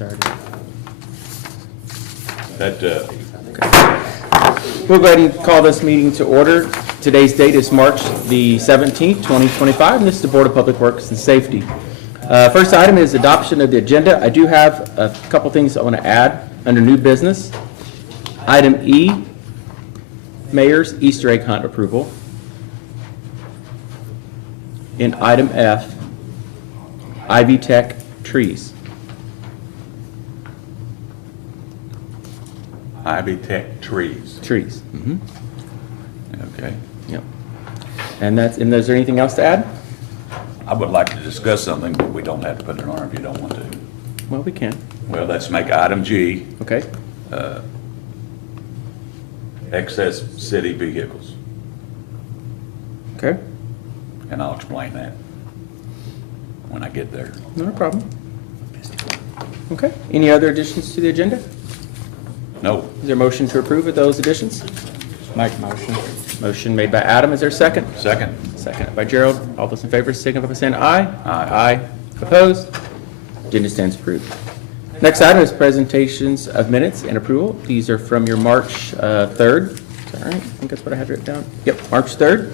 started. We'll go ahead and call this meeting to order. Today's date is March the 17th, 2025, and this is the Board of Public Works and Safety. First item is adoption of the agenda. I do have a couple things I want to add under new business. Item E, Mayor's Easter egg hunt approval. And item F, Ivy Tech trees. Ivy Tech trees. Trees. Okay. Yep. And is there anything else to add? I would like to discuss something, but we don't have to put it on if you don't want to. Well, we can. Well, let's make item G, Okay. excess city vehicles, Okay. and I'll explain that when I get there. No problem. Okay. Any other additions to the agenda? No, Is there a motion to approve of those additions? Make motion. Motion made by Adam. Is there a second? second. Second by Gerald. All those in favor signify by saying aye. Aye. Aye. Opposed? Agenda stands approved. Next item is presentations of minutes and approval. These are from your March 3rd. Is that right? I think that's what I had written down. Yep, March 3rd.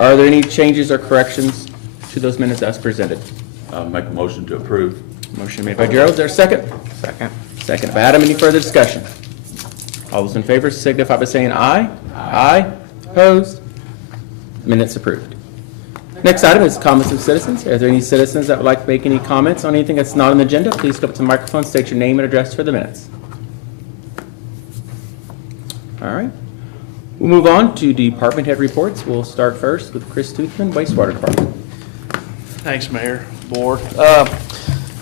Are there any changes or corrections to those minutes as presented? I'll make a motion to approve. Motion made by Gerald. Is there a second? Second. Second by Adam. Any further discussion? All those in favor signify by saying aye. Aye. Opposed? Minutes approved. Next item is comments of citizens. Are there any citizens that would like to make any comments on anything that's not on the agenda? Please come up to the microphone, state your name and address for the minutes. All right. We'll move on to department head reports. We'll start first with Chris Toothman, wastewater department. Thanks, Mayor, Board.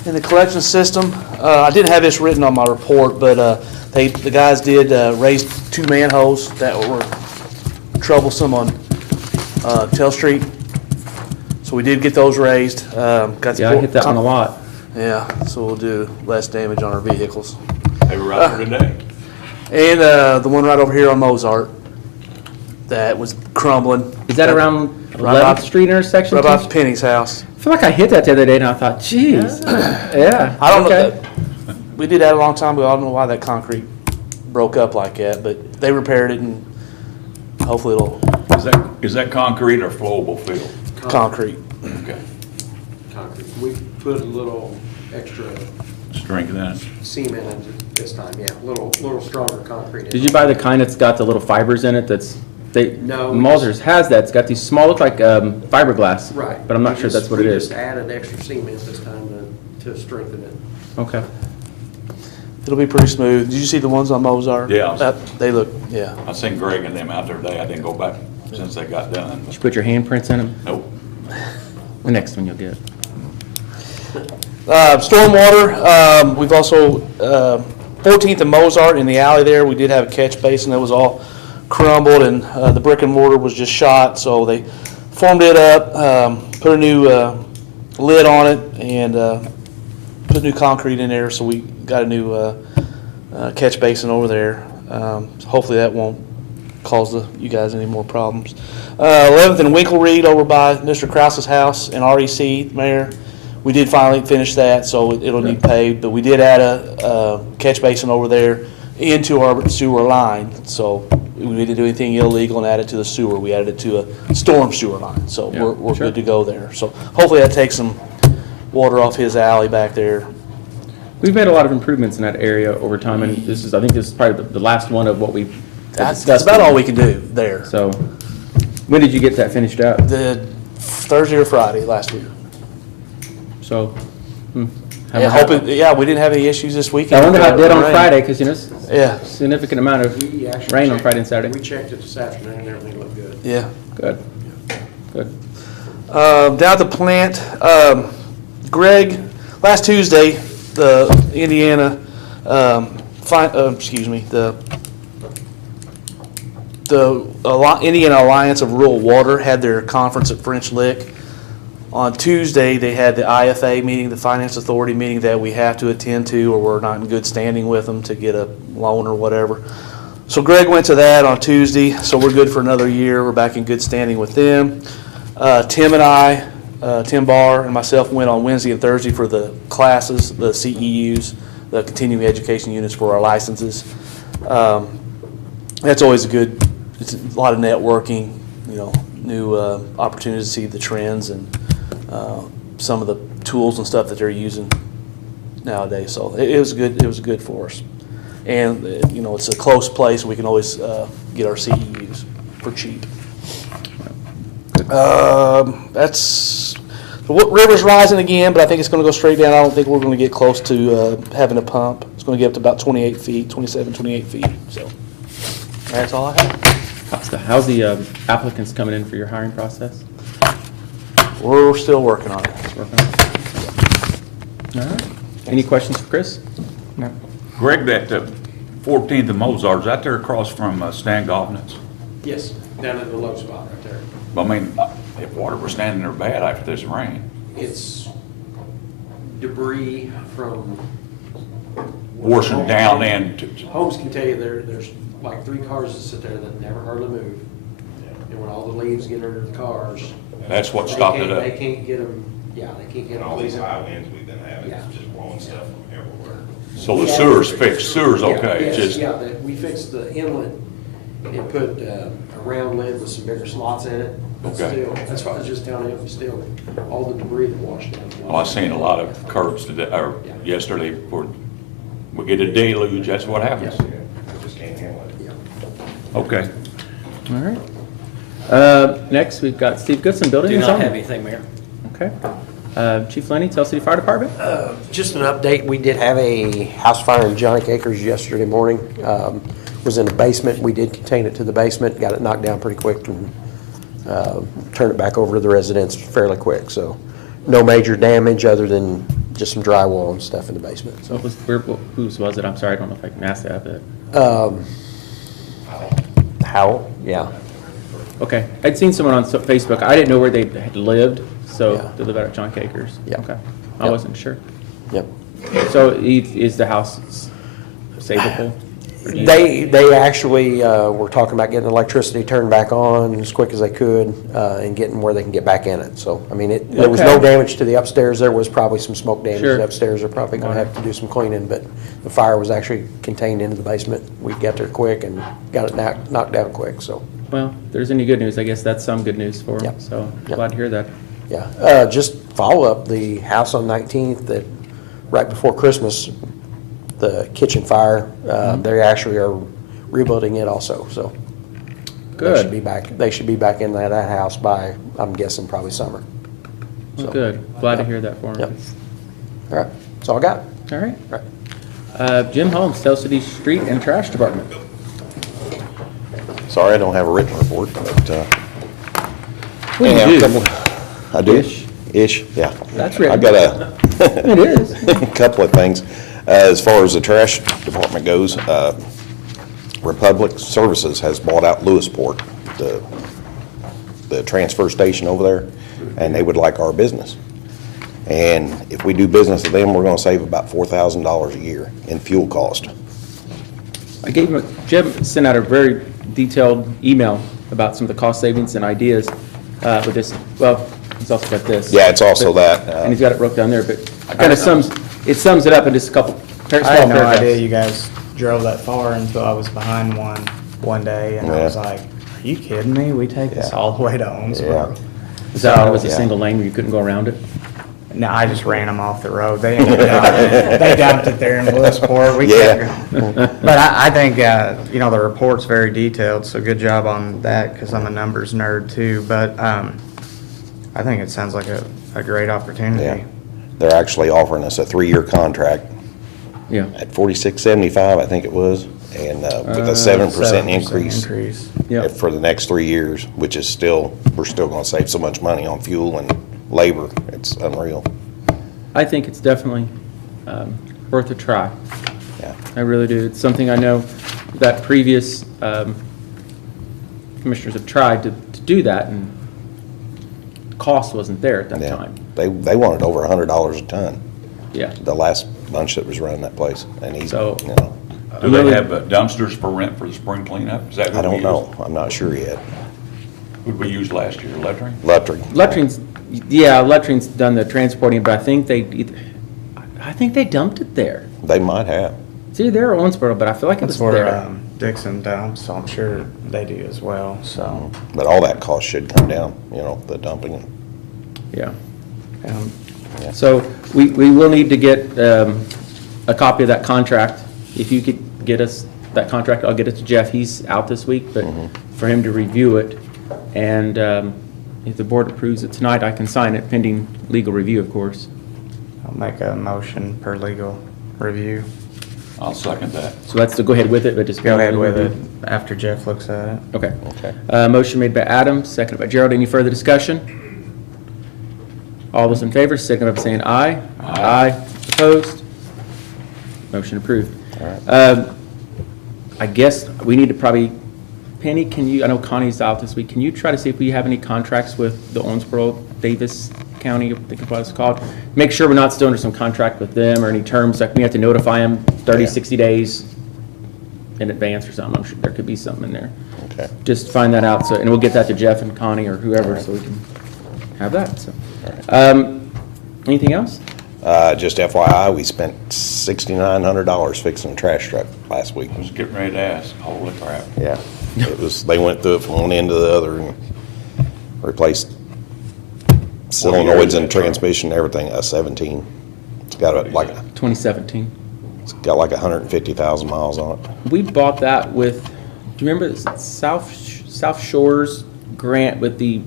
In the collection system, I didn't have this written on my report, but the guys did raise 2 manholes that were troublesome on Tell Street. So we did get those raised. Got Yeah, I hit that one a lot. Yeah, so we'll do less damage on our vehicles. They were out there today. And the one right over here on Mozart that was crumbling. Is that around Right 11th about- Street intersection? Right about Penny's house? I feel like I hit that the other day and I thought, geez. Yeah. I don't okay. know. We did that a long time ago. I don't know why that concrete broke up like that, but they repaired it and hopefully it'll Is that concrete or flowable fill? concrete. Okay. Concrete. We put a little extra Strengthen it. cement in it this time, yeah, little stronger concrete. Did you buy the kind that's got the little fibers in it No, we Malzer's has that. It's got these small, look like fiberglass. Right. But I'm not sure that's what it We is. just added extra cement this time to strengthen it. Okay. It'll be pretty smooth. Did you see the ones on Mozart? Yeah. They look, yeah. I seen Greg and them out there today. I didn't go back since they got done. Did you put your handprints in them? Nope. The next one you'll get. Stormwater, we've also, 14th and Mozart in the alley there, we did have a catch basin that was all crumbled and the brick and mortar was just shot, so they formed it up, put a new lid on it and put new concrete in there, so we got a new catch basin over there. Hopefully that won't cause you guys any more problems. 11th and Winklereed over by Mr. Krause's house in REC, Mayor. We did finally finish that, so it'll need paved, but we did add a catch basin over there into our sewer line. So we didn't do anything illegal and add it to the sewer. We added it to a storm sewer line, so Yeah, we're sure. good to go there. So hopefully that takes some water off his alley back there. We've made a lot of improvements in that area over time, and I think this is probably the last one of what we've That's discussed. about all we can do there. So, when did you get that finished up? The Thursday or Friday last week. So, Yeah, we didn't have any issues this weekend. I wonder how it did on Rain. Friday, because Yeah, significant amount of We actually rain on checked- Friday and Saturday. We checked it this afternoon and everything looked good. yeah. Good. Good. Down at the plant, Greg, last Tuesday, the Indiana, Indiana Alliance of Rural Water had their conference at French Lick. On Tuesday, they had the IFA meeting, the Finance Authority meeting that we have to attend to, or we're not in good standing with them to get a loan or whatever. So Greg went to that on Tuesday, so we're good for another year. We're back in good standing with them. Tim and I, Tim Barr and myself went on Wednesday and Thursday for the classes, the CEUs, the continuing education units for our licenses. That's always it's a lot of networking, new opportunities to see the trends and some of the tools and stuff that they're using nowadays. So it was good for us. And, it's a close place. We can always get our CEUs for cheap. River's rising again, but I think it's going to go straight down. I don't think we're going to get close to having a pump. It's going to get up to about 28 feet, 27, 28 feet. So that's all I have. How's the applicants coming in for your hiring process? We're still working on it. Working on it? All right. Any questions for Chris? No. Greg, that 14th of Mozart, is that there across from Stan Govnitz? Yes, down at the low spot right there. I mean, if water were standing there bad after this rain, It's debris from. washing down into, Homes can tell you there's like 3 cars that sit there that never hardly move. And when all the leaves get under the cars. that's what they stopped can't- it They up. can't get them, they can't get And them. all these high winds we've been having, Yeah. it's just blowing stuff from everywhere. So the sewer's fixed, sewer's Yeah, okay, it's yes, just, yeah, we fixed the inlet and put a round lid with some bigger slots in it. But Okay. still, that's why I was just telling you, still, all the debris that washed down. well, I seen a lot of curbs today, or yesterday, before we get a deluge, that's what happens. Yeah. We just can't handle it. Yeah. Okay. All right. Next, we've got Steve Goodson, Building Do and not Zoning. have anything, Mayor. Okay. Chief Lenny, Tell City Fire Department? Just an update, we did have a house fire in Johnny Acres yesterday morning. Was in the basement, we did contain it to the basement, got it knocked down pretty quick and turned it back over to the residents fairly quick. So no major damage other than just some drywall and stuff in the basement. So Whose was it? I'm sorry, I don't know if I can ask that, but, Howell, yeah. okay. I'd seen someone on Facebook. I didn't know where they had lived, so Yeah. they live out at John Cakers. Yeah. Okay. I Yep. wasn't sure. Yep. So is the house savable? Or do you- They actually were talking about getting electricity turned back on as quick as they could and getting where they can get back in it. So, I mean, there was no Okay. damage to the upstairs. There was probably some smoke damage Sure. to the upstairs. They're probably going to have to do some cleaning, but the fire was actually contained into the basement. We got there quick and got it knocked down quick, so, Well, if there's any good news, I guess that's some good news for them. Yep. So Yep. glad to hear that. yeah. Just follow up, the house on 19th that, right before Christmas, the kitchen fire, they actually are rebuilding it also, so. They should be Good. back in that house by, I'm guessing, probably summer. Well, So, good. Glad to hear that for Yep. them. All right, that's all I got. All right. All right. Jim Holmes, Tell City Street and Trash Department. Sorry, I don't have a written report, but, Well, you yeah, do. a couple- I do? Ish. Ish, yeah. That's written. I got a It is. couple of things. As far as the trash department goes, Republic Services has bought out Lewisport, the transfer station over there, and they would like our business. And if we do business with them, we're gonna save about $4,000 a year in fuel cost. I gave him, Jim sent out a very detailed email about some of the cost savings and ideas with this. Well, he's also got this. Yeah, it's also that, And he's got it broke down there, but kind of sums it up in just a couple, small I had no paragraphs. idea you guys drove that far until I was behind one day, and I was Yeah. like, "Are you kidding me? We take this Yeah. all the way to Owensboro." Is that one was a Yeah. single lane where you couldn't go around it? No, I just ran them off the road. They ended up, they dumped it there in Lewisport. We Yeah. kept going. But I think the report's very detailed, so good job on that because I'm a numbers nerd too. But I think it sounds like a great opportunity. yeah. They're actually offering us a 3-year contract Yeah. at $46.75, I think it was, and with a 7% increase Yeah. for the next 3 years, which is still, we're still gonna save so much money on fuel and labor. It's unreal. I think it's definitely worth a try. Yeah. I really do. It's something I know that previous commissioners have tried to do that, and cost wasn't there at that Yeah. time. They wanted over $100 a ton, Yeah. the last bunch that was running that place, and he's, So- you know, Do they have dumpsters for rent for the spring cleanup? Is that I who we don't used? know. I'm not sure yet. Who'd we use last year, Lettering? Luttrell. Lutring's, yeah, Lutring's done the transporting, but I think think they dumped it there. They might have. It's either there or Owensboro, but I feel like it That's was where there. Dixon dumps, so I'm sure they do as well, so. But all that cost should come down, the dumping. Yeah. um, So we will need to get a copy of that contract. If you could get us that contract, I'll get it to Jeff. He's out this week, but for him to review it. And if the board approves it tonight, I can sign it pending legal review, of course. I'll make a motion per legal review. I'll second that. So that's to go ahead with it, but just. Go ahead with it after Jeff looks at it. Okay. Okay. Motion made by Adam, seconded by Gerald. Any further discussion? All those in favor, signify by saying aye. Aye. Opposed? Motion approved. All right. I guess we need to probably, Penny, can you, I know Connie's out this week, can you try to see if we have any contracts with the Owensboro, Davis County, I think is what it's called? Make sure we're not still under some contract with them or any terms, like we have to notify them 30, Yeah. 60 days in advance or something. I'm sure there could be something in there. Okay. Just find that out, so, and we'll get that to Jeff and Connie or whoever, so we can have that, so. Anything else? Just FYI, we spent $6,900 fixing a trash truck last week. I was getting ready to ask, holy crap. Yeah. They went through it from one end to the other and replaced solenoids and transmission, everything, 17. It's got like 2017. 150,000 miles on it. We bought that with, do you remember the South Shores grant with the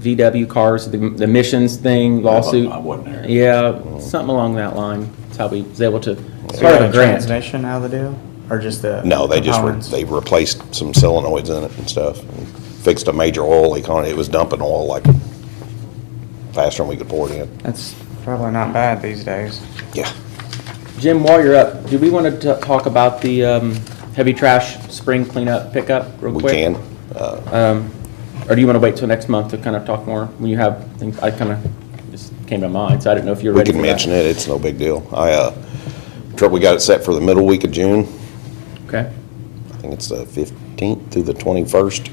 VW cars, the emissions thing, lawsuit? I wasn't there. Yeah, something along that line. That's how we was able to, it's So part you of got a grant. transmission out of the deal, or just the No, components? they replaced some solenoids in it and stuff. And fixed a major oil leak on it. It was dumping oil like faster than we could pour it in. That's probably not bad these days. Yeah. Jim, while you're up, do we want to talk about the heavy trash spring cleanup pickup real We quick? can. Or do you want to wait till next month to kind of talk more when you have things? I kind of just came to mind, so I didn't know if you're We ready can for that. mention it. It's no big deal. We got it set for the middle week of June. Okay. I think it's the 15th through the 21st.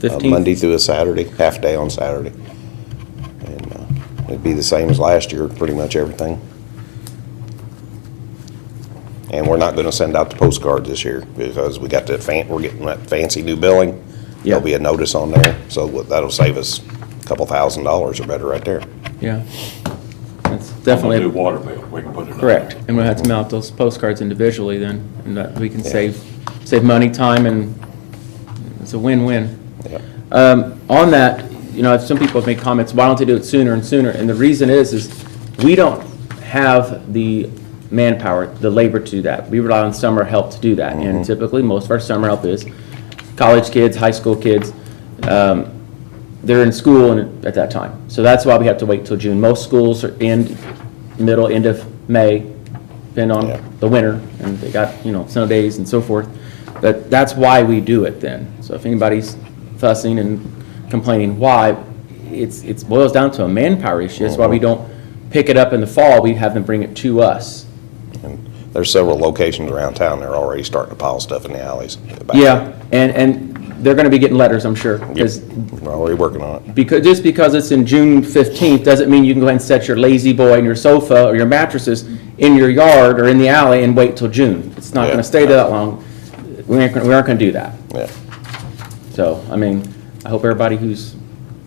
15th? Monday through a Saturday, half day on Saturday. And it'd be the same as last year, pretty much everything. And we're not gonna send out the postcards this year because we got we're getting that fancy new billing. Yeah. There'll be a notice on there, so that'll save us a couple $1,000s or better right there. Yeah. That's On the definitely. new water bill, we can put it on. Correct, and we'll have to mail out those postcards individually then, and that we can save money, time, and it's a win-win. Yeah. On that, some people have made comments, why don't they do it sooner and sooner? And the reason is we don't have the manpower, the labor to do that. We rely on summer help to do that, and typically, most of our summer help is college kids, high school kids. They're in school at that time. So that's why we have to wait till June. Most schools are end of May, depending Yeah. on the winter, and they got, snow days and so forth. But that's why we do it then. So if anybody's fussing and complaining why, it boils down to a manpower issue. That's why we don't pick it up in the fall, we have them bring it to us. And there's several locations around town, they're already starting to pile stuff in the alleys. Yeah, and they're gonna be getting letters, I'm sure, Yep. because We're already working on it. just because it's in June 15th, doesn't mean you can go ahead and set your lazy boy and your sofa or your mattresses in your yard or in the alley and wait till June. It's not Yeah. gonna stay that long. We aren't gonna do that. Yeah. So, I hope everybody who's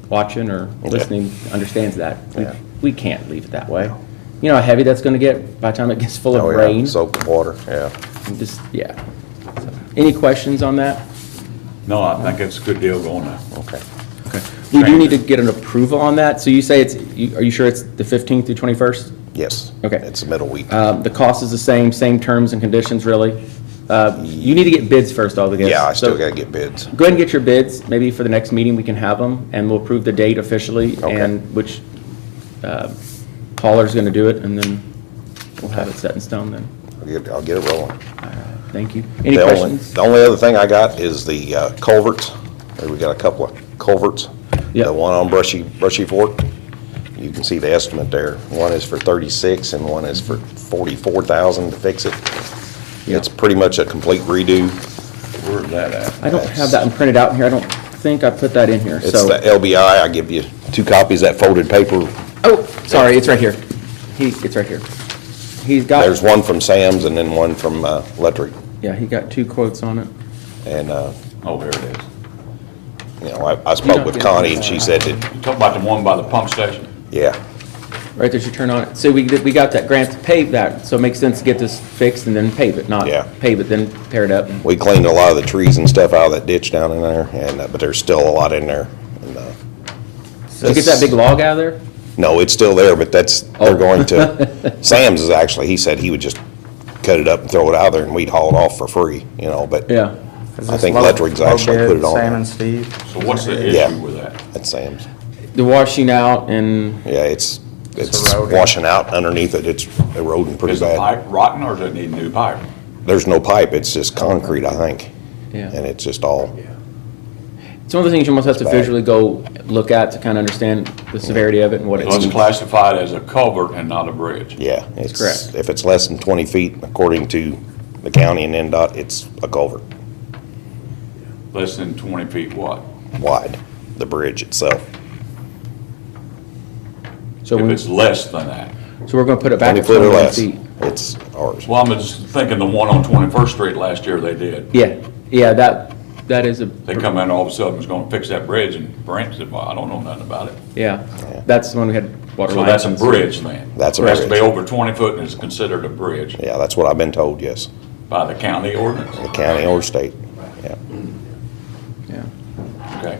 watching or listening understands that. Yeah. We can't leave it that way. You know how heavy that's gonna get by the time it gets full of Oh, yeah. rain? Soap with water, yeah. Just, yeah. So, any questions on that? No, I think it's a good deal going on. Okay. We do need to get an approval on that. So you say are you sure it's the 15th through 21st? Yes. Okay. It's the middle week. The cost is the same terms and conditions, really. You need to get bids first, all the guys. Yeah, I still So gotta get bids. go ahead and get your bids. Maybe for the next meeting, we can have them, and we'll approve the date officially, Okay. and which hauler's going to do it, and then we'll have it set in stone then. I'll get it rolling. Thank you. Any The only- questions? The only other thing I got is the culverts. We got a couple of culverts. Yep. The one on Brushy Fork, you can see the estimate there. One is for 36 and one is for 44,000 to fix it. Yep. It's pretty much a complete redo. Where's that at? I don't have that printed out in here. I don't think I put that in here, It's so. the LBI. I give you 2 copies of that folded paper. Oh, sorry, it's right here. It's right here. He's got, There's one from Sam's and then one from Electric. yeah, he got 2 quotes on it. And, Oh, there it is. you know, I spoke with Connie and she said that, You talking about the one by the pump station? yeah, Right there's your turn on it. So we got that grant to pave that, so it makes sense to get this fixed and then pave it, not Yeah. pave it, then tear it up. we cleaned a lot of the trees and stuff out of that ditch down in there, and, but there's still a lot in there. And, Did you get that big log out of there? no, it's still there, but they're Oh. going to, Sam's is actually, he said he would just cut it up and throw it out there and we'd haul it off for free, you know, but Yeah. Is I this think low- Electric's low actually bid, put it on Sam there. and Steve? So what's the Yeah. issue with that? At Sam's. The washing out and, Yeah, it's eroding. washing out underneath it, it's eroding pretty Is the bad. pipe rotten or does it need new pipe? There's no pipe, it's just concrete, I think, and yeah. it's just all, It's one of the things you almost have to bad. visually go look at to kind of understand the severity of it and what it So it's needs. classified as a culvert and not a bridge. yeah. It's correct. If it's less than 20 feet, according to the county and NDOT, it's a culvert, Less than 20 feet what? wide, the bridge itself. So If we- it's less than that. so we're gonna put it back 20 at foot or 21 less, feet. it's ours. Well, I'm just thinking the one on 21st Street last year they did. Yeah, yeah, that is a, They come in, all of a sudden was gonna fix that bridge and Brent said, well, I don't know nothing about it. yeah. That's the one we had water So lines. that's a and- bridge then? That's a It has to be bridge. over 20 foot and is considered a bridge Yeah, that's what I've been told, yes, by the county ordinance? the county or state, yeah. Yeah. Okay.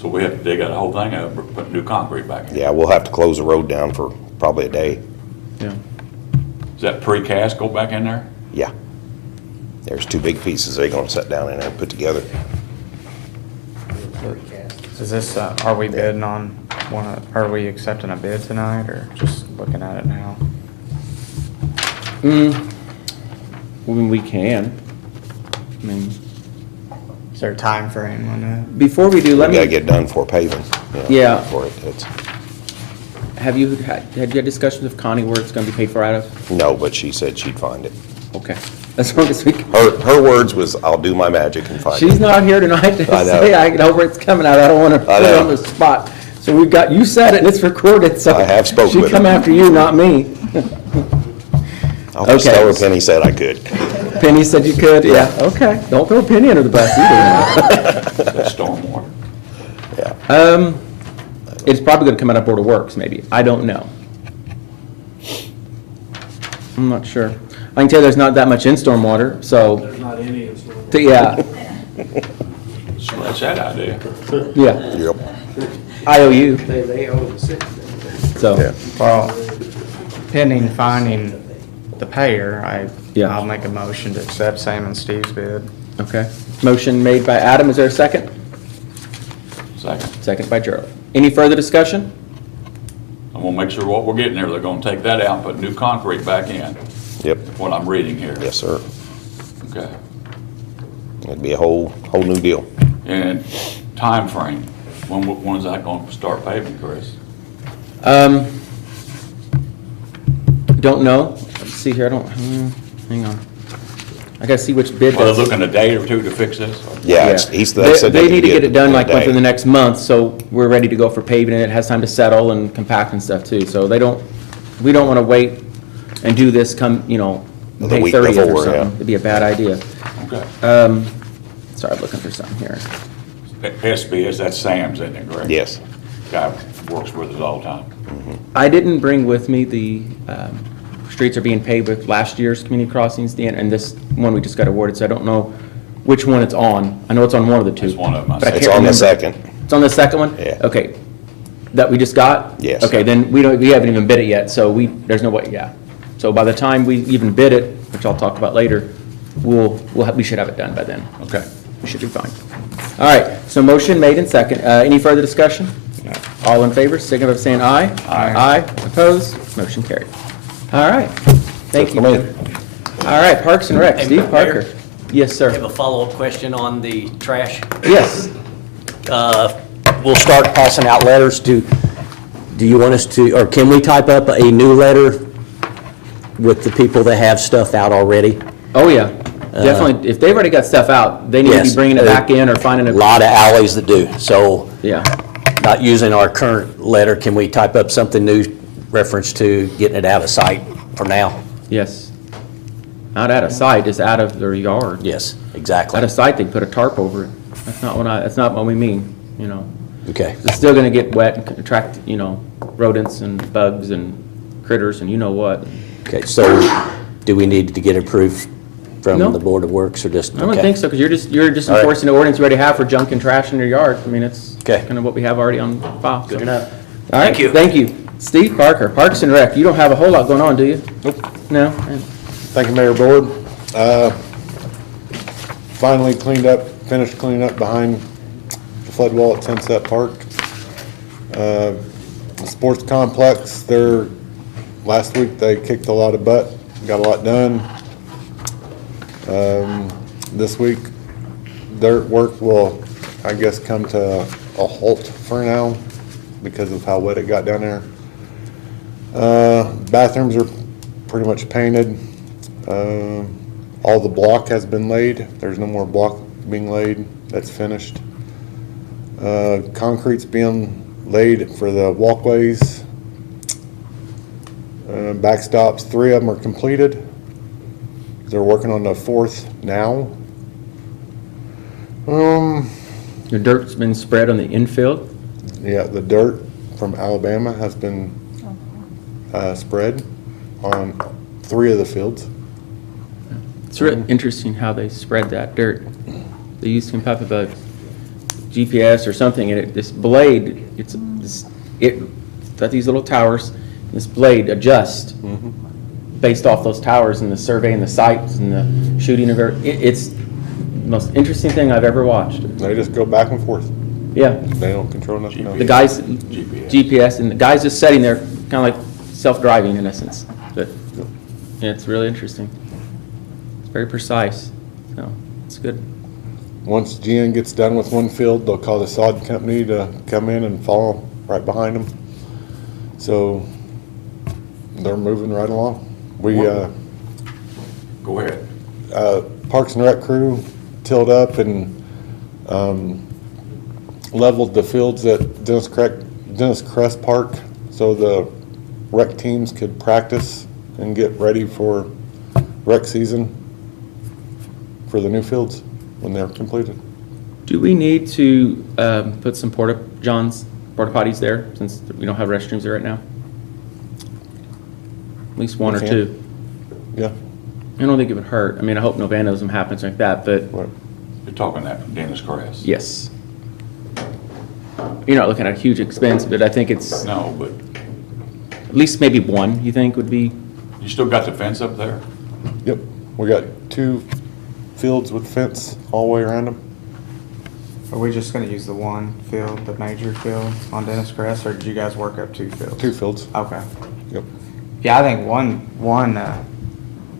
So we have to dig that whole thing up, put new concrete back in. Yeah, we'll have to close the road down for probably a day, Yeah. Is that precast go back in there? yeah. There's 2 big pieces they're gonna set down in there and put together. Is this, are we bidding on are we accepting a bid tonight or just looking at it now? When we can. I mean, Is there a time frame on that? before we do, We let gotta me, get done for paving. you know, Yeah. For it, it's, have you had discussions with Connie where it's gonna be paid for out of? no, but she said she'd find it. Okay. As long as we, Her words was, I'll do my magic and find it. she's not here tonight to I know. say, I know where it's coming out. I don't wanna put I her know. on the spot. So we've got, you said it and it's recorded, so. I have spoken She with come her. after you, not me. I'll just Okay. tell her Penny said I could. Penny said you could, yeah, okay. Don't throw Penny under the bus either. That's stormwater. Yeah. It's probably gonna come out of Board of Works, maybe. I don't know. I'm not sure. I can tell you there's not that much in stormwater, so, There's not any in store. yeah, So that's that idea. yeah. Yep. IOU, They own the city. so. Yeah. Well, pending finding the payer, Yeah. I'll make a motion to accept Sam and Steve's bid. Okay. Motion made by Adam, is there a second? Second. Second by Gerald. Any further discussion? I'm gonna make sure what we're getting there, they're gonna take that out and put new concrete back in, Yep. what I'm reading here. Yes, sir. Okay. It'd be a whole new deal. And time frame. When's that gonna start paving, Chris? Don't know. Let's see here, I don't, hang on. I gotta see which bid Are they that's. looking a day or two to fix this? Yeah, Yeah. they said They could need to get it done in a like day. within the next month, so we're ready to go for paving, and it has time to settle and compact and stuff too. So we don't wanna wait and do this come, The May week 30th or before, something. yeah. It'd be a bad idea. Okay. Sorry, I'm looking for something here. SBS, that's Sam's, isn't it, correct? Yes. Guy works with us all the time. I didn't bring with me the streets are being paved with last year's community crossings, and this one we just got awarded, so I don't know which one it's on. I know it's on one of the two. It's one of them, I but I see. It's can't on the remember. second. It's on the second one? Yeah. Okay. That we just got? Yes. Okay, then we haven't even bid it yet, so there's no way, yeah. So by the time we even bid it, which I'll talk about later, we should have it done by then. Okay. We should be fine. All right, so motion made and second. Any further discussion? All in favor, signify by saying aye. Aye. Aye, opposed, motion carried. All right, thank you. That's Tim. All right, Parks and Rec, Hey, Steve Mayor? Parker. Yes, I have sir. a follow-up question on the trash. Yes. We'll start passing out letters. Do you want us to, or can we type up a new letter with the people that have stuff out already? Oh, yeah, definitely. If they've already got stuff out, they need to be Yes. bringing it back in or finding A a, lot of alleys that do. So yeah. not using our current letter, can we type up something new reference to getting it out of sight for now. Yes. Not out of sight, just out of their yard. Yes, exactly. Out of sight, they put a tarp over it. That's not what we mean, you know. Okay. It's still gonna get wet and attract, you know, rodents and bugs and critters and you know what. Okay, so do we need to get approved from No. the Board of Works or just? I don't okay. think so, because you're just All right. enforcing the ordinance you already have for junk and trash in your yard. I mean, it's Okay. kind of what we have already on file. Good so. enough. All right, Thank you. Thank you. Steve Parker, Parks and Rec. You don't have a whole lot going on, do you? Nope. No? Thank you, Mayor Board. Finally finished cleaning up behind the flood wall at Sunset Park. The sports complex, last week they kicked a lot of butt, got a lot done. This week, dirt work will, I guess, come to a halt for now because of how wet it got down there. Bathrooms are pretty much painted. All the block has been laid. There's no more block being laid. That's finished. Concrete's being laid for the walkways. Backstops, 3 of them are completed. They're working on the 4th now. Your dirt's been spread on the infield. Yeah, the dirt from Alabama has been spread on 3 of the fields. It's really interesting how they spread that dirt. They used some type of a GPS or something, and this blade, it's got these little towers. This blade adjusts based off those towers and the survey and the sites and the shooting of it's the most interesting thing I've ever watched. They just go back and forth. Yeah, They don't control nothing else. the guys, GPS, and the guys just sitting there, kind of like self-driving in essence. But yeah, it's really interesting. It's very precise, so it's good. Once GN gets done with one field, they'll call the sod company to come in and follow right behind them. So they're moving right along. We, Go ahead. Parks and Rec crew tilled up and leveled the fields at Dennis Crest Park so the rec teams could practice and get ready for rec season for the new fields when they're completed. Do we need to put some porta potties there, since we don't have restrooms there right now? At least one We or can. two. Yeah. I don't think it would hurt. I mean, I hope no vandalism happens like that, but Right. You're talking that from Dennis Crest? yes. You're not looking at a huge expense, but I think it's No, but at least maybe one, you think, would be, you still got the fence up there? Yep. We got 2 fields with fence all the way around them. Are we just gonna use the one field, the major field on Dennis Crest, or did you guys work up 2 fields? 2 fields. Okay. Yep. Yeah, I think one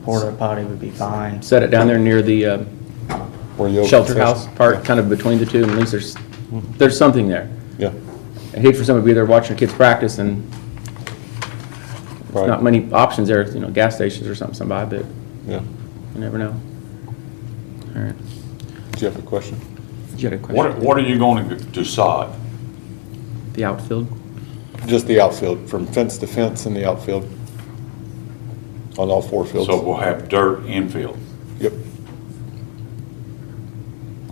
porta potty would be fine. set it down there near the Where the open shelter session- house part, Yeah. kind of between the two, and at least there's something there. Yeah. I hate for someone to be there watching their kids practice and Right. not many options there, you know, gas stations or something by, but Yeah. you never know. All right. Do you have a question? You had a question? What are you going to sod? The outfield? Just the outfield, from fence to fence in the outfield. On all 4 fields. So we'll have dirt infield, Yep.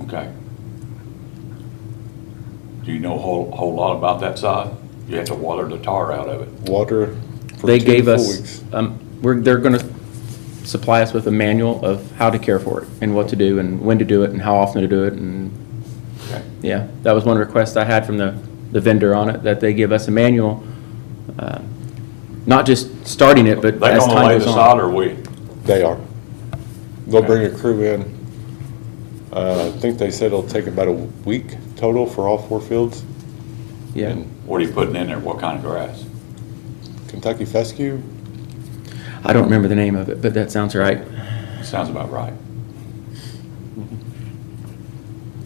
okay? Do you know a whole lot about that sod? You have to water the tar out of it. Water for They 2 gave full us, weeks. they're gonna supply us with a manual of how to care for it and what to do and when to do it and how often to do it, and Okay. yeah, that was one request I had from the vendor on it, that they give us a manual, not just starting it, but They as gonna time lay goes the sod on. or we? They are. They'll bring a crew in. I think they said it'll take about a week total for all 4 fields. Yeah, And What are you putting in there? What kind of grass? Kentucky Fescue, I don't remember the name of it, but that sounds right. Sounds about right.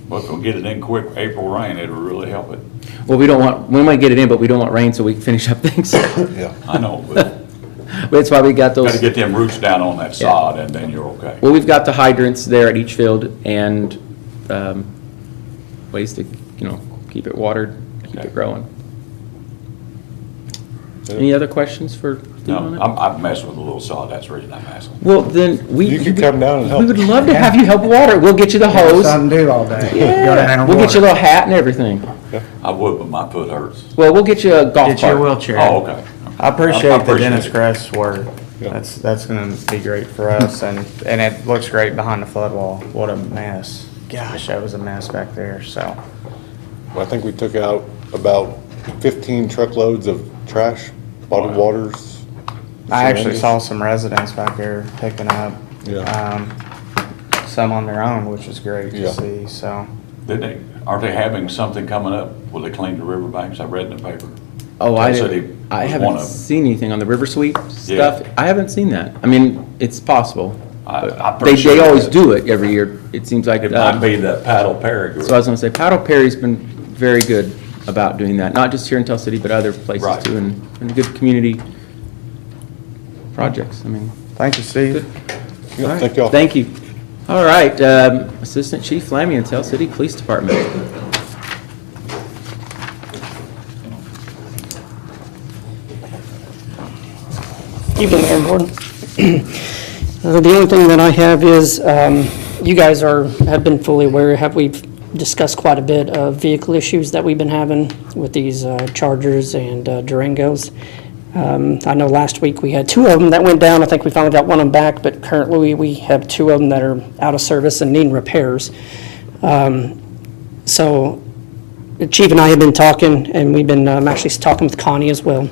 Well, if we'll get it in quick, April rain, it'll really help it. Well, we might get it in, but we don't want rain so we can finish up things. yeah. I know, but That's why we got those. gotta get them roots down on that sod and then you're okay. Well, we've got the hydrants there at each field and ways to, keep it watered, keep Okay. it growing. Any other questions for Steve on No, it? I'm messing with a little sod, that's the reason I'm asking. Well, then, You can come down and help. we would love to have you help water. We'll get you the hose. Something to do all day. Go down Yeah, and we'll get you a water. little hat and everything. I would, but my foot hurts. Well, we'll get you a golf Get you a cart. wheelchair. Oh, okay. I appreciate the Dennis it. Crest work. Yeah. That's gonna be great for us, and it looks great behind the flood wall. What a mess. Gosh, that was a mess back there, so. I think we took out about 15 truckloads of trash, bottled waters. I actually syringes. saw some residents back there picking up, Yeah. some on their own, which is great Yeah. to see, so. Aren't they having something coming up? Will they clean the riverbanks? I read in the paper. Oh, Kansas City I was one haven't of them. seen anything on the river sweep Yeah. stuff. I haven't seen that. I mean, it's possible. I'm They, pretty sure they always it- do it every year, it seems like. It might be that Paddle Perry group. So I was gonna say, Paddle Perry's been very good about doing that, not just here in Tell City, but other places Right. too, and good community projects, I mean. Thank you, Steve. Yeah, all right. thank y'all. Thank you. All right, Assistant Chief Flamion, Tell City Police Department. Evening, Mayor and Board. The only thing that I have is, you guys have been fully aware, we've discussed quite a bit of vehicle issues that we've been having with these Chargers and Durangos. I know last week we had two of them that went down. I think we finally got one of them back, but currently we have two of them that are out of service and needing repairs. So the Chief and I have been talking, and we've been actually talking with Connie as well.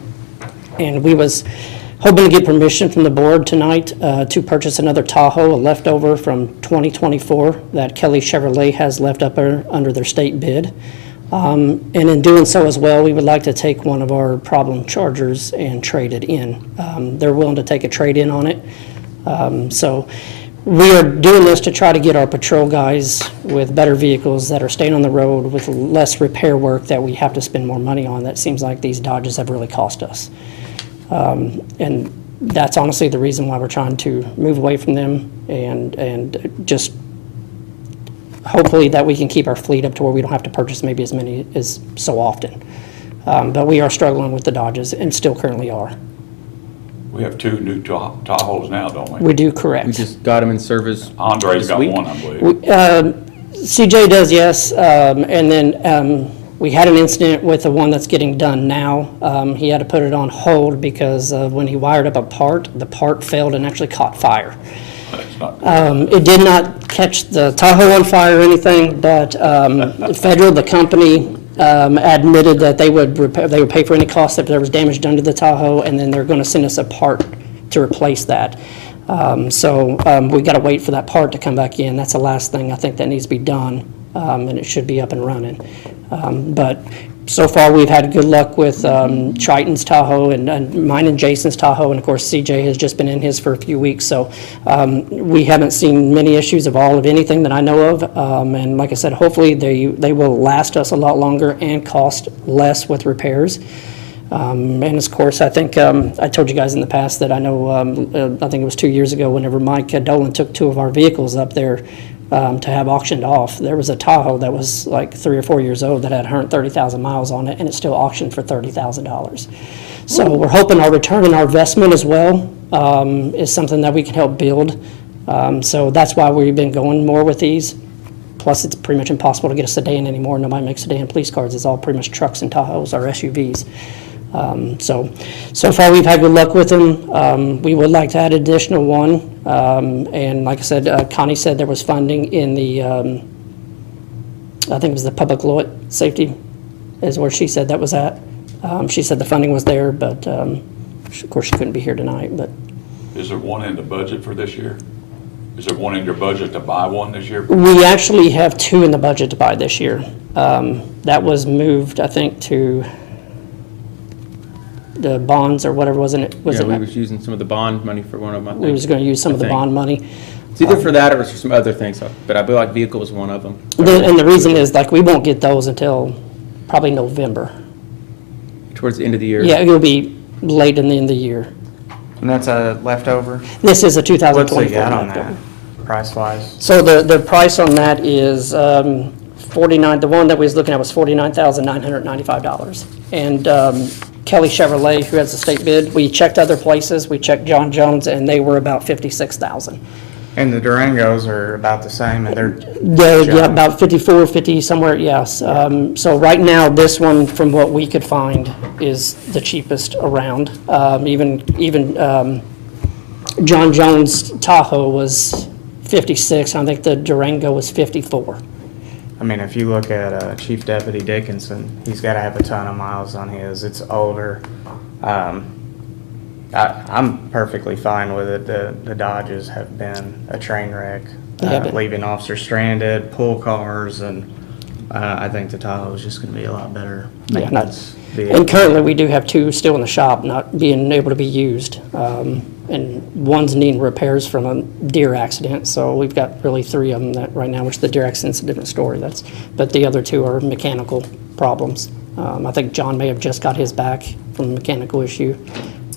And we was hoping to get permission from the board tonight to purchase another Tahoe, a leftover from 2024 that Kelly Chevrolet has left up under their state bid. And in doing so as well, we would like to take one of our problem Chargers and trade it in. They're willing to take a trade-in on it. So we are doing this to try to get our patrol guys with better vehicles that are staying on the road with less repair work that we have to spend more money on. That seems like these Dodges have really cost us. And that's honestly the reason why we're trying to move away from them and just hopefully that we can keep our fleet up to where we don't have to purchase maybe as many as so often. But we are struggling with the Dodges and still currently are. We have two new Tahoes now, don't we? We do, correct. We just got them in service Andre's this got week. one, I believe. CJ does, yes. And then we had an incident with the one that's getting done now. He had to put it on hold because when he wired up a part, the part failed and actually caught fire. That's not good. It did not catch the Tahoe on fire or anything, but Federal, the company, admitted that they would pay for any costs if there was damage done to the Tahoe, and then they're going to send us a part to replace that. So we got to wait for that part to come back in. That's the last thing I think that needs to be done, and it should be up and running. But so far, we've had good luck with Triton's Tahoe and mine and Jason's Tahoe, and of course, CJ has just been in his for a few weeks. So we haven't seen many issues of anything that I know of. And like I said, hopefully they will last us a lot longer and cost less with repairs. And of course, I think I told you guys in the past that I know, I think it was 2 years ago, whenever Mike Dolan took two of our vehicles up there to have auctioned off, there was a Tahoe that was like 3 or 4 years old that had 130,000 miles on it, and it's still auctioned for $30,000. So we're hoping our return on our investment as well is something that we can help build. So that's why we've been going more with these. Plus, it's pretty much impossible to get a sedan anymore. Nobody makes sedan police cars. It's all pretty much trucks and Tahoes or SUVs. So far, we've had good luck with them. We would like to add an additional one. And like I said, Connie said there was funding in the, I think it was the public law safety is where she said that was at. She said the funding was there, but of course, she couldn't be here tonight. But Is there one in the budget for this year? Is there one in your budget to buy one this year? we actually have two in the budget to buy this year. That was moved, I think, to the bonds or whatever, wasn't it? Yeah, we was using some of the bond money for one of them, I think. We was going to use some of the I think. bond money. It's either for that or for some other things, but I feel like vehicle was one of them. And the reason is, like, we won't get those until probably November. Towards the end of the year. Yeah, it'll be late in the end of the year. And that's a leftover? This is a What's they 2024 got on leftover. that, price-wise? So the price on that is 49, the one that we was looking at was $49,995. And Kelly Chevrolet, who has the state bid. We checked other places. We checked John Jones, and they were about 56,000. And the Durangos are about the same, and Yeah, about 54, 50, somewhere, yes. So right now, this one, from what we could find, is the cheapest around. Even John Jones Tahoe was 56, I think the Durango was 54. I mean, if you look at Chief Deputy Dickinson, he's got to have a ton of miles on his. It's older. I'm perfectly fine with it. The Dodges have been a train wreck, They have been. leaving officers stranded, pull cars, and I think the Tahoe is just going to be a lot better Yeah, maintenance And vehicle. currently, we do have 2 still in the shop, not being able to be used. And one's needing repairs from a deer accident, so we've got really 3 of them that right now, which the deer accident's a different story. But the other 2 are mechanical problems. I think John may have just got his back from a mechanical issue.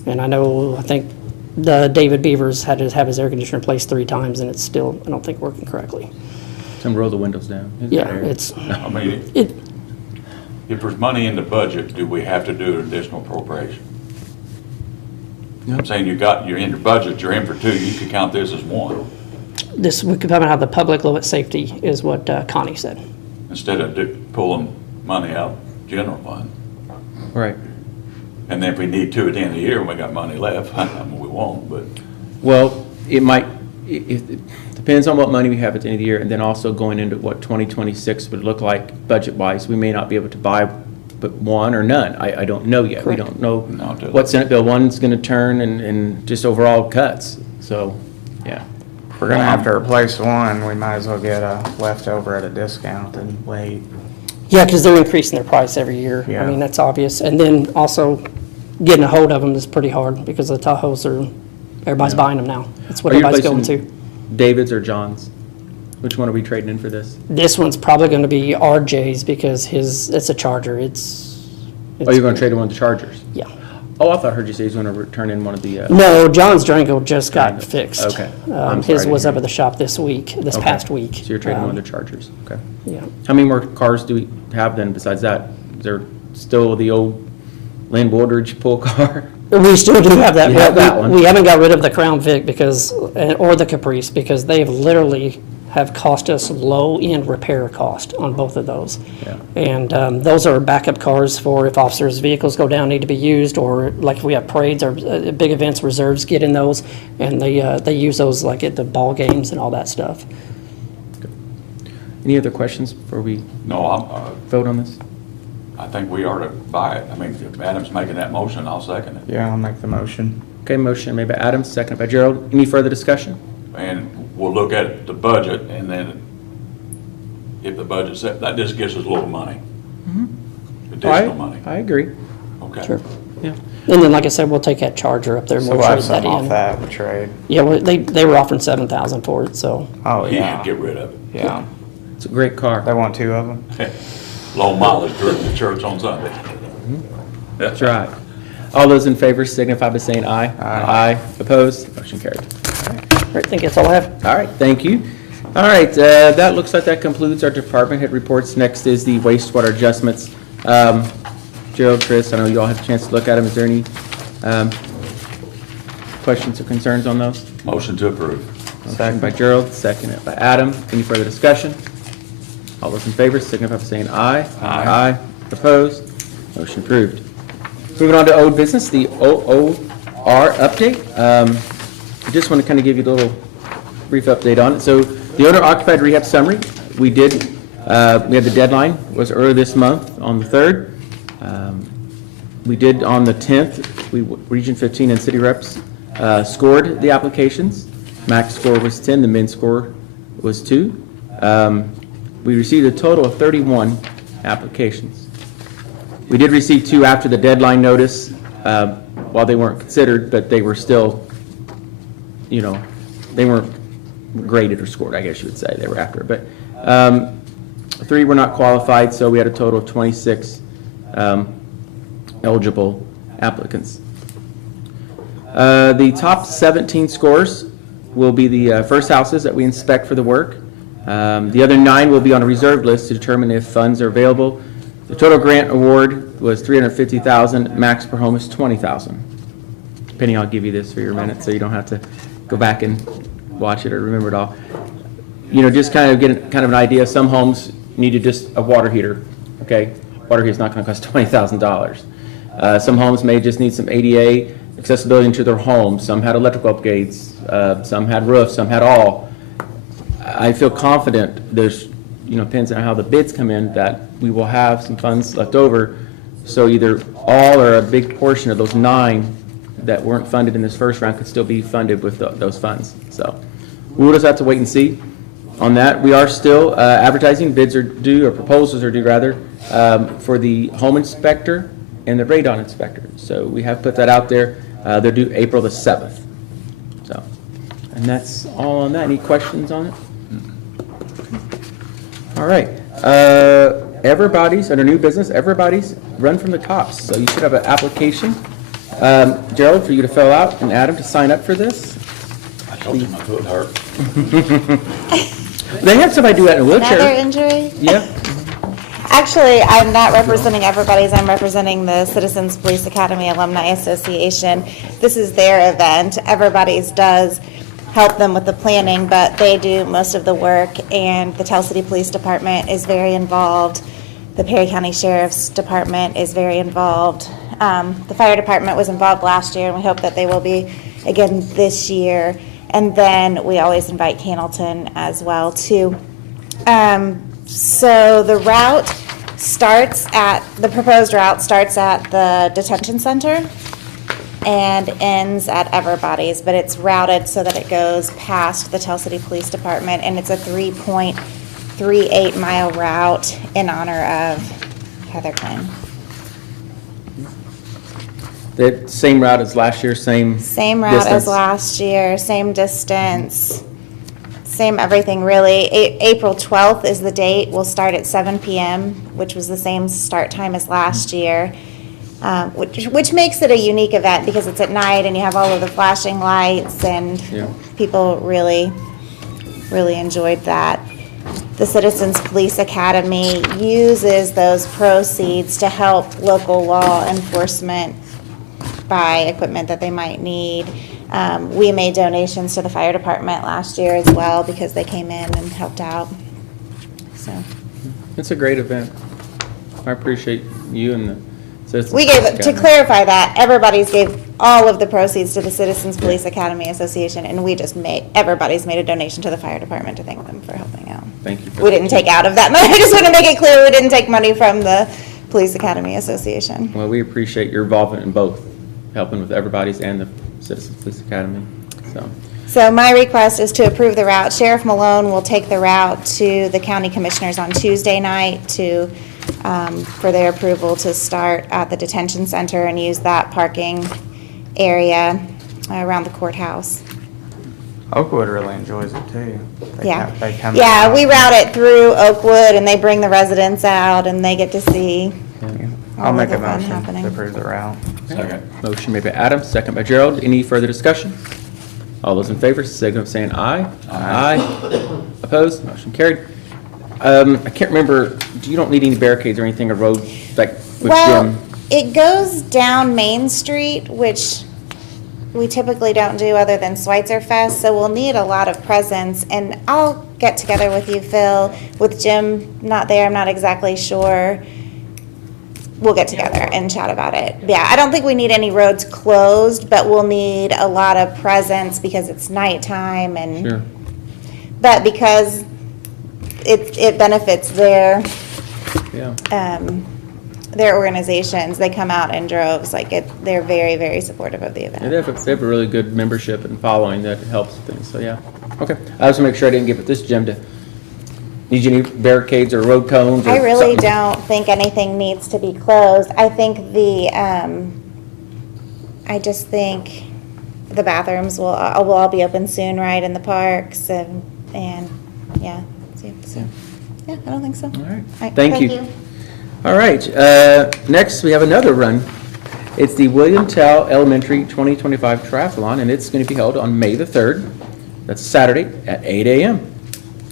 And I think the David Beavers had to have his air conditioner replaced 3 times, and it's still, I don't think, working correctly. Some roll the windows down. Yeah, it's, I mean, it, if there's money in the budget, do we have to do an additional appropriation? I'm saying you're in your budget, you're in for 2, you could count this as 1, this, we could come out of the public limit safety, is what Connie said. instead of pulling money out general fund. Right. And then if we need to at the end of the year, when we got money left, I mean, we won't, but Well, it might, it depends on what money we have at the end of the year, and then also going into what 2026 would look like budget-wise. We may not be able to buy but 1 or none. I don't know yet. We Correct. don't know No, totally. what Senate Bill 1's going to turn and just overall cuts. So, yeah. If we're going to have to replace one, we might as well get a leftover at a discount and wait. Yeah, because they're increasing their price every year. I Yeah. mean, that's obvious. And then also getting a hold of them is pretty hard because the Tahoes everybody's buying them now. That's what Are you everybody's going to. replacing David's or John's? Which one are we trading in for this? This one's probably going to be RJ's because it's a Charger. Oh, you're going to trade in one of the Chargers? Yeah. Oh, I thought I heard you say he's going to return in one of the, No, John's Durango just got Durango. fixed. Okay. I'm sorry, I His didn't was hear up you. at the shop this Okay. past week. So you're trading one of the Chargers, okay. Yeah. How many more cars do we have then besides that? Is there still the old Land Wardridge pull car? We still do have that. You have that one. We haven't got rid of the Crown Vic or the Caprice because they've literally have cost us low-end repair cost on both of those. Yeah. And those are backup cars for if officers' vehicles go down, need to be used, or like if we have parades or big events, reserves get in those, and they use those like at the ball games and all that stuff. Any other questions before we no, vote on this? I think we ought to buy it. I mean, if Adam's making that motion, I'll second it. Yeah, I'll make the motion. Okay, motion made by Adams, seconded by Gerald. Any further discussion? And we'll look at the budget, and then if the budget's set, that just gives us a little money. Additional money. I agree. Okay. Sure. Yeah. And then, like I said, we'll take that Charger up there and So we'll we'll have trade that something off in. that with trade. Yeah, well, they were offering 7,000 for it, so. Oh, Yeah, yeah. get rid of it. Yeah. It's a great car. They want 2 of them? Low mileage during the church on Sunday. That's right. All those in favor signify by saying aye. Aye. Opposed? Motion carried. I think that's all I have. All right, thank you. All right, that looks like that concludes our department head reports. Next is the wastewater adjustments. Gerald, Chris, I know you all had a chance to look at them. Is there any questions or concerns on those? Motion to approve. Motion by Gerald, seconded by Adam. Any further discussion? All those in favor signify by saying aye. Aye. Opposed? Motion approved. Moving on to old business, the OOR update. I just want to kind of give you a little brief update on it. So the owner occupied rehab summary, we had the deadline, was earlier this month on the 3rd. We did on the 10th, Region 15 and city reps scored the applications. Max score was 10, the min score was 2. We received a total of 31 applications. We did receive 2 after the deadline notice, while they weren't considered, but they were still, they weren't graded or scored, I guess you would say, they were after. But 3 were not qualified, so we had a total of 26 eligible applicants. The top 17 scores will be the first houses that we inspect for the work. The other 9 will be on a reserve list to determine if funds are available The total grant award was $350,000, max per home is $20,000. Penny, I'll give you this for your minute, so you don't have to go back and watch it or remember it all. You know, just kind of get kind of an idea, some homes needed just a water heater, okay? Water heater's not gonna cost $20,000. Some homes may just need some ADA accessibility into their home. Some had electrical upgrades, some had roofs, some had all. I feel confident, there's, you know, depends on how the bids come in, that we will have some funds left over. So either all or a big portion of those 9 that weren't funded in this first round could still be funded with those funds. So we'll just have to wait and see on that. We are still advertising. Bids are due, or proposals are due rather, for the home inspector and the radon inspector. So we have put that out there. They're due April the 7th. So, and that's all on that. Any questions on it? All right. Everybody's, under new business, everybody's run from the cops. So you should have an application, Gerald, for you to fill out, and Adam to sign up for this. I told you my foot hurt. They have somebody do that in a Another wheelchair. injury? Yeah. Actually, I'm not representing Everybody's, I'm representing the Citizens Police Academy Alumni Association. This is their event. Everybody's does help them with the planning, but they do most of the work, and the Tell City Police Department is very involved. The Perry County Sheriff's Department is very involved. The fire department was involved last year, and we hope that they will be again this year. And then we always invite Cannleton as well, too. So the route starts at, the proposed route starts at the detention center and ends at Everybody's, but it's routed so that it goes past the Tell City Police Department, and it's a 3.38 mile route in honor of Heather Quinn. The same route as last year, same Same route as distance? last year, same distance, same everything really. April 12th is the date. We'll start at 7 p.m., which was the same start time as last year, which makes it a unique event because it's at night and you have all of the flashing lights, and Yeah. people really enjoyed that. The Citizens Police Academy uses those proceeds to help local law enforcement buy equipment that they might need. We made donations to the fire department last year as well because they came in and helped out. So It's a great event. I appreciate you and the Citizens. we gave, Police to Academy. clarify that, Everybody's gave all of the proceeds to the Citizens Police Academy Association, and Everybody's made a donation to the fire department to thank them for helping out. Thank you. for We that. didn't take out of that money. I just want to make it clear, we didn't take money from the Police Academy Association. Well, we appreciate your involvement in both, helping with Everybody's and the Citizens Police Academy, so. So my request is to approve the route. Sheriff Malone will take the route to the county commissioners on Tuesday night for their approval to start at the detention center and use that parking area around the courthouse. Oakwood really enjoys it too. They come Yeah, out. we route it through Oakwood, and they bring the residents out, and they get to see I'll all make of a the fun motion happening. to approve the route. Second. Motion made by Adam, second by Gerald. Any further discussion? All those in favor, signify by saying aye. Aye. Opposed? Motion carried. I can't remember, you don't need any barricades or anything, a road, like with Well, Jim? it goes down Main Street, which we typically don't do other than Schweitzer Fest, so we'll need a lot of presence. And I'll get together with you, Phil, with Jim not there, I'm not exactly sure. We'll get together and chat about it. Yeah, I don't think we need any roads closed, but we'll need a lot of presence because it's nighttime and. Sure. But because it benefits Yeah. their organizations, they come out in droves, they're very, very supportive of the event. They have a really good membership and following that helps things, so yeah. Okay, I just want to make sure I didn't give it this Jim to, need you any barricades or road cones or I really something? don't think anything needs to be closed. I think I just think the bathrooms will all be open soon, right, in the parks and yeah, so, yeah, I don't think so. All right, Right, thank you. All right, next we have another run. It's the William Tell Elementary 2025 Triathlon, and it's going to be held on May the 3rd. That's Saturday at 8 a.m.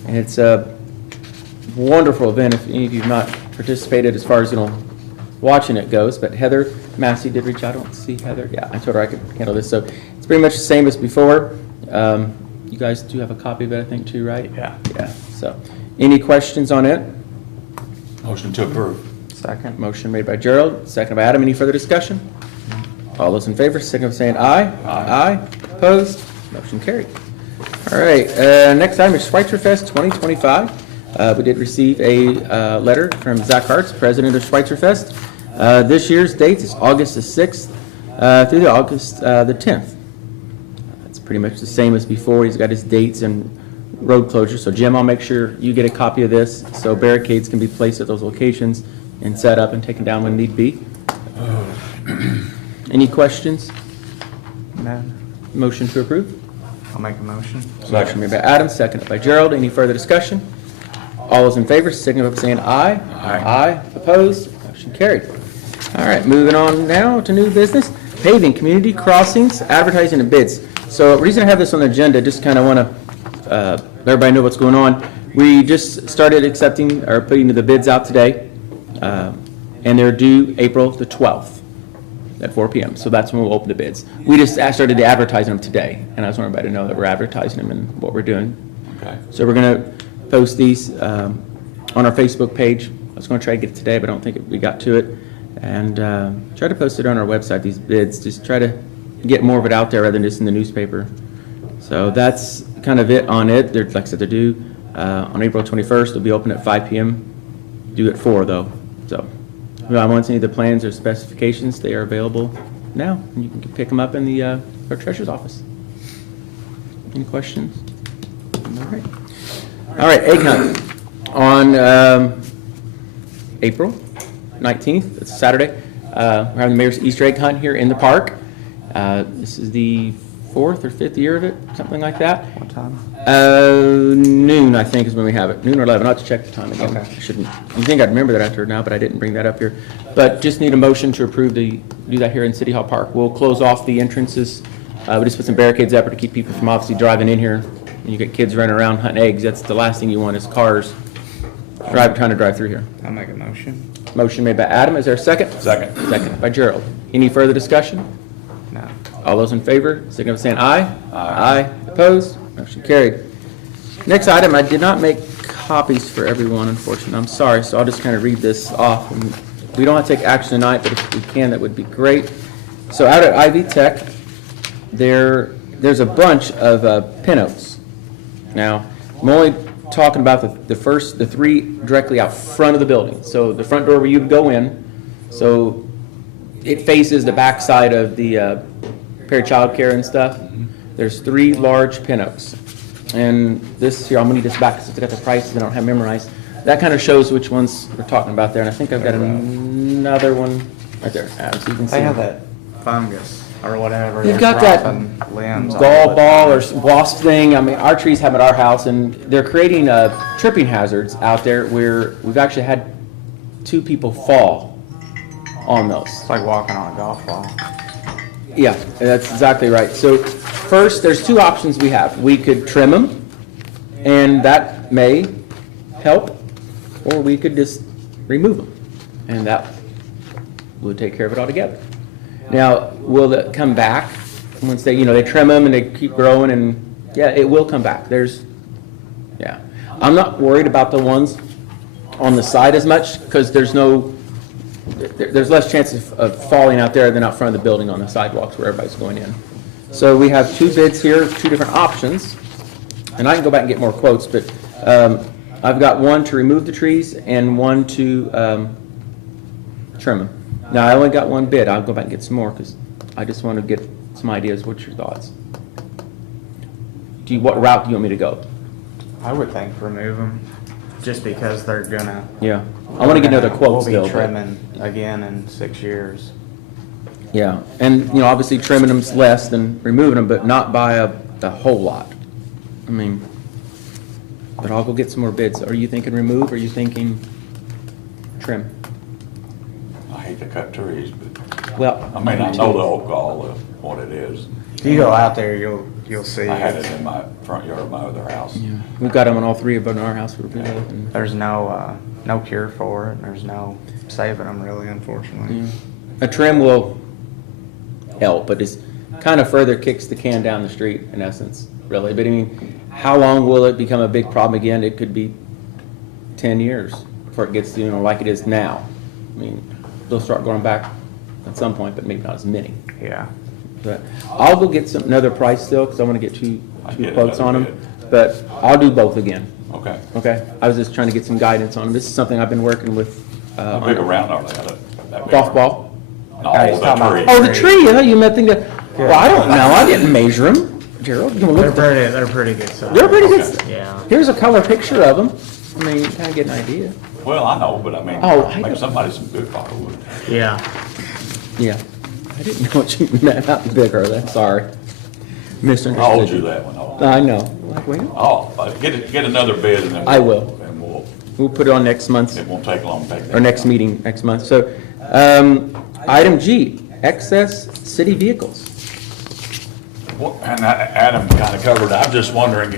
And it's a wonderful event. If any of you have not participated as far as, watching it goes, but Heather Massey did reach out. I don't see Heather. Yeah, I told her I could handle this. So it's pretty much the same as before. You guys do have a copy of it, I think, too, right? Yeah. Yeah, so any questions on it? Motion to approve. Second. Motion made by Gerald, second by Adam. Any further discussion? All those in favor, signify by saying aye. Aye. Opposed? Motion carried. All right, next item is Schweitzer Fest 2025. We did receive a letter from Zach Hartz, president of Schweitzer Fest. This year's dates is August the 6th through the August the 10th. It's pretty much the same as before. He's got his dates and road closure. So Jim, I'll make sure you get a copy of this so barricades can be placed at those locations and set up and taken down when need be. Any questions? No. Motion to approve? I'll make a motion. Motion made by Adam, seconded by Gerald. Any further discussion? All those in favor, signify by saying aye. Aye. Opposed? Motion carried. All right, moving on now to new business. Paving, community crossings, advertising and bids. So the reason I have this on the agenda, just kind of want to let everybody know what's going on. We just started accepting or putting the bids out today, and they're due April the 12th at 4 p.m. So that's when we'll open the bids. We just started to advertising them today, and I just want everybody to know that we're advertising them and what we're doing. Okay. So we're going to post these on our Facebook page. I was going to try to get it today, but I don't think we got to it. And try to post it on our website, these bids. Just try to get more of it out there rather than just in the newspaper. So that's kind of it on it. They're, like I said, they're due on April 21st. They'll be open at 5 p.m. Due at 4, though. So if anyone wants any of the plans or specifications, they are available now. And you can pick them up in the our treasurer's office. Any questions? All right, egg hunt on April 19th. It's Saturday. We're having the Mayor's Easter egg hunt here in the park. This is the 4th or 5th year of it, something like that. What time? Noon, I think, is when we have it. Noon or 11. I'll have to check the time again. Okay. I shouldn't. You think I'd remember that after now, but I didn't bring that up here. But just need a motion to approve do that here in City Hall Park. We'll close off the entrances. We just put some barricades up to keep people from obviously driving in here. And you get kids running around hunting eggs. That's the last thing you want is cars trying to drive through here. I'll make a motion. Motion made by Adam. Is there a second? Second. Second by Gerald. Any further discussion? No. All those in favor, signify by saying aye. Aye. Opposed? Motion carried. Next item, I did not make copies for everyone, unfortunately. I'm sorry, so I'll just kind of read this off. And we don't have to take action tonight, but if we can, that would be great. So out at Ivy Tech, there's a bunch of pinouts. Now, I'm only talking about the three directly out front of the building. So the front door where you would go in, so it faces the back side of the Perry Child Care and stuff. There's 3 large pinouts. And this here, I'm gonna need this back because I got the prices I don't have memorized. That kind of shows which ones we're talking about there. And I think I've got another one right there, Adam, so you can see. They have that fungus or whatever. You've that's got that wrapping limbs all gall the ball or time. wasp thing. I mean, our trees have at our house, and they're creating tripping hazards out there where we've actually had 2 people fall on those. It's like walking on a golf ball. Yeah, that's exactly right. So first, there's 2 options we have. We could trim them, and that may help, or we could just remove them, and that would take care of it altogether. Now, will it come back once they trim them and they keep growing? And yeah, it will come back. Yeah, I'm not worried about the ones on the side as much because there's less chance of falling out there than out front of the building on the sidewalks where everybody's going in. So we have 2 bids here, 2 different options, and I can go back and get more quotes, but I've got one to remove the trees and one to trim them. Now, I only got 1 bid. I'll go back and get some more because I just want to get some ideas. What's your thoughts? What route do you want me to go? I would think remove them, just because they're gonna. Yeah, I want to get another quote still. We'll be but- trimming again in 6 years. Yeah, and obviously trimming them's less than removing them, but not by a whole lot. I mean, but I'll go get some more bids. Are you thinking remove, or are you thinking trim? I hate to cut trees, but, Well, I mean, I know the old gall of what it is. If you go out there, you'll see. I had it in my front yard of my other house. We've got them on all three of them in our house where we live. and- There's no cure for it. There's no saving them really, unfortunately. A trim will help, but it's kind of further kicks the can down the street in essence, really. But I mean, how long will it become a big problem again? It could be 10 years before it gets, like it is now. I mean, they'll start going back at some point, but maybe not as many. Yeah. But I'll go get another price still, because I want to get two get quotes on another them. But I'll do both again, Okay. okay? I was just trying to get some guidance on them. This is something I've been working with. How big around are they? That big? Golf ball. No, Hey, he's the talking about- tree. Oh, the tree, I thought you meant that. Well, I don't know, I didn't measure them. Gerald, you want to look at them? They're pretty good size. They're pretty good. Yeah. Here's a color picture of them. I mean, you kind of get an idea. Well, I know, but I mean, Oh, I maybe know. somebody some good firewood. Yeah. Yeah. I didn't know what you meant about bigger, that's sorry. Misunderstood. I'll hold you that one. I know. Like, wait, Get another bid and then. I will. And we'll put it on next month's, it won't take long to take that. or next meeting, next month. So, item G, excess city vehicles. Well, and Adam kind of covered, I'm just wondering,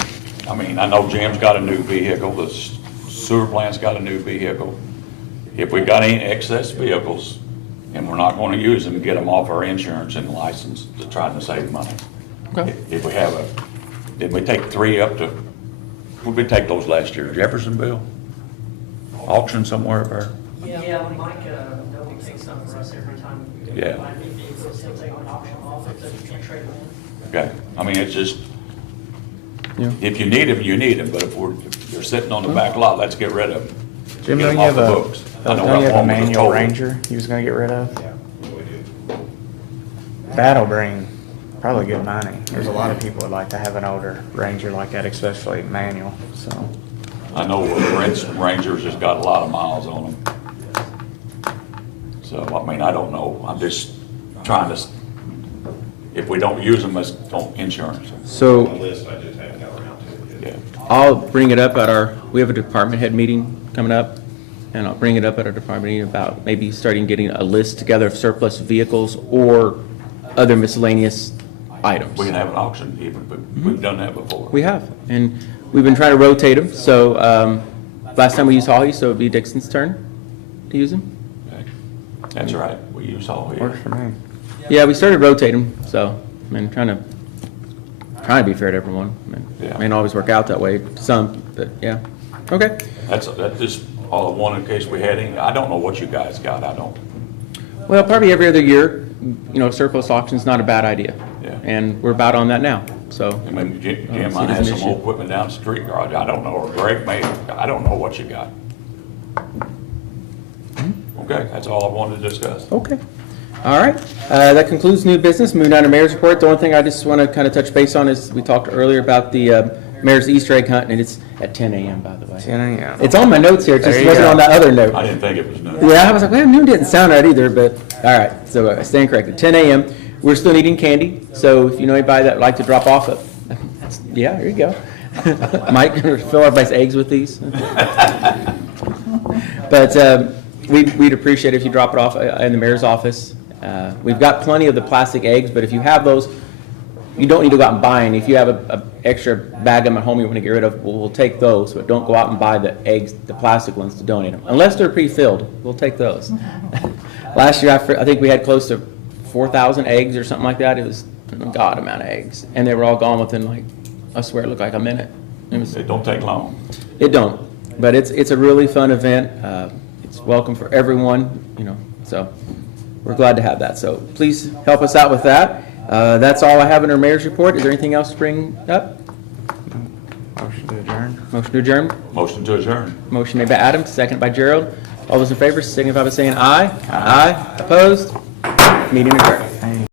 I mean, I know Jim's got a new vehicle, the sewer plant's got a new vehicle. If we got any excess vehicles and we're not going to use them, get them off our insurance and license to try to save money. Okay. If we have did we take 3 up to, where'd we take those last year? Jeffersonville? Auction somewhere there? Yeah, Mike, Noble takes some for us every time. Yeah. Buy new vehicles, he'll take an auction off if they can't trade them in. Okay, I mean, it's just, Yeah. if you need them, you need them, but if they're sitting on the back lot, let's get rid of them. Jim, Get don't them you off have the a, books. I know don't you have a one was manual total. Ranger he was gonna get rid of? Yeah, we do. That'll bring probably good money. There's a lot of people that like to have an older Ranger like that, especially manual, so. I know Rangers has got a lot of miles on them. So, I mean, I don't know, I'm just trying to, if we don't use them, let's don't insurance them. So On the list, I just haven't got around to it yet. Yeah, I'll bring it up at we have a department head meeting coming up, and I'll bring it up at our department meeting about maybe starting getting a list together of surplus vehicles or other miscellaneous items. we can have an auction even, but we've done that before. We have, and we've been trying to rotate them, so, last time we used Holly, so it'd be Dixon's turn to use them. Okay. That's right, we use all here. Works for me. Yeah, we started rotating, so, I mean, trying to be fair to everyone. I mean, Yeah. may not always work out that way, some, but, yeah. Okay. That's just all I wanted in case we had any, I don't know what you guys got, I don't. Well, probably every other year, surplus auction's not a bad idea. Yeah. And we're about on that now, so. I mean, Jim see it might as have an some old issue. equipment down the street garage, I don't know, or Greg may, I don't know what you got. Okay, that's all I wanted to discuss. Okay. All right. That concludes new business. Moving on to mayor's report. The only thing I just want to kind of touch base on is we talked earlier about the mayor's Easter egg hunt, and it's at 10 a.m., by the way. 10 a.m. It's on my notes here. It just There you wasn't go. on that other note. I didn't think it was new. Yeah, I was like, well, noon didn't sound right either, but, all right, so I stand corrected. 10 a.m. We're still needing candy, so if you know anybody that would like to drop off it, yeah, here you go. Mike, fill everybody's eggs with these. But we'd appreciate it if you drop it off in the mayor's office. We've got plenty of the plastic eggs, but if you have those, you don't need to go out and buy any. If you have a extra bag of them at home you want to get rid of, we'll take those, but don't go out and buy the eggs, the plastic ones, to donate them. Unless they're pre-filled, we'll take those. Last year, I think we had close to 4,000 eggs or something like that. It was a god amount of eggs, and they were all gone within, like, I swear it looked like a minute. It don't take long. It don't, but it's a really fun event. It's welcome for everyone, so we're glad to have that. So please help us out with that. That's all I have in our mayor's report. Is there anything else to bring up? Motion to adjourn. Motion to adjourn? Motion to adjourn. Motion made by Adam, second by Gerald. All those in favor signify by saying aye. Aye. Opposed? Meeting adjourned.